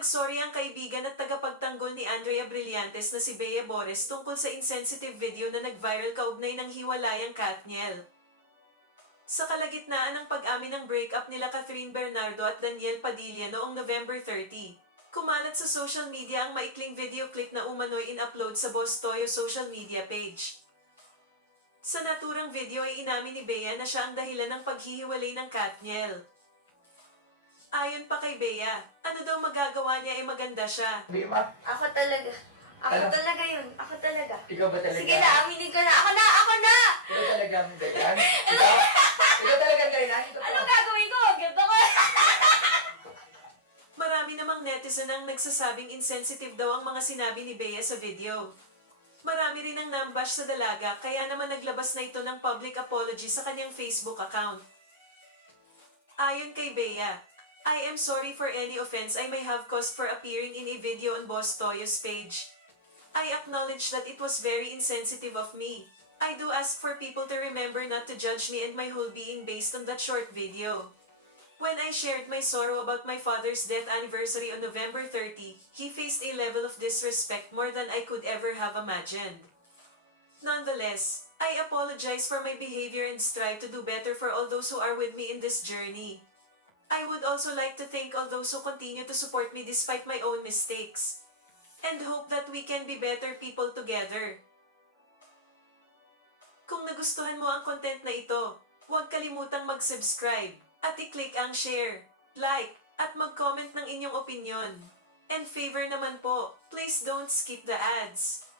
Nagsorry ang kaibigan at tagapagtanggol ni Andrea Brillantes na si Bea Bores tungkol sa insensitive video na nag-viral kaugnay ng hiwalayang Katniel. Sa kalagitnaan ng pag-amin ng breakup nila Catherine Bernardo at Daniel Padilla noong November 30, kumalat sa social media ang maikling video clip na umano'y in-upload sa Boss Toyo social media page. Sa naturang video ay inamin ni Bea na siya ang dahilan ng paghihiwalay ng Katniel. Ayon pa kay Bea, ano daw magagawa niya ay maganda siya. Bima, Ako talaga. Ako Ano? talaga yun. Ako talaga. ikaw ba talaga? Sige na, aminin ko na. Ako na! Ako na! Ikaw talaga ang dahilan? Ikaw? Ikaw talaga ang dahilan? Ito Ano po. gagawin ko? Ganto ko. Marami namang netizen ang nagsasabing insensitive daw ang mga sinabi ni Bea sa video. Marami rin ang nambash sa dalaga kaya naman naglabas na ito ng public apology sa kanyang Facebook account. Ayon kay Bea, I am sorry for any offense I may have caused for appearing in a video on Boss Toyo's page. I acknowledge that it was very insensitive of me. I do ask for people to remember not to judge me and my whole being based on that short video. When I shared my sorrow about my father's death anniversary on November 30, he faced a level of disrespect more than I could ever have imagined. Nonetheless, I apologize for my behavior and strive to do better for all those who are with me in this journey. I would also like to thank all those who continue to support me despite my own mistakes. And hope that we can be better people together. Kung nagustuhan mo ang content na ito, huwag kalimutang mag-subscribe at i-click ang share, like, at mag-comment ng inyong opinion. And favor naman po, please don't skip the ads.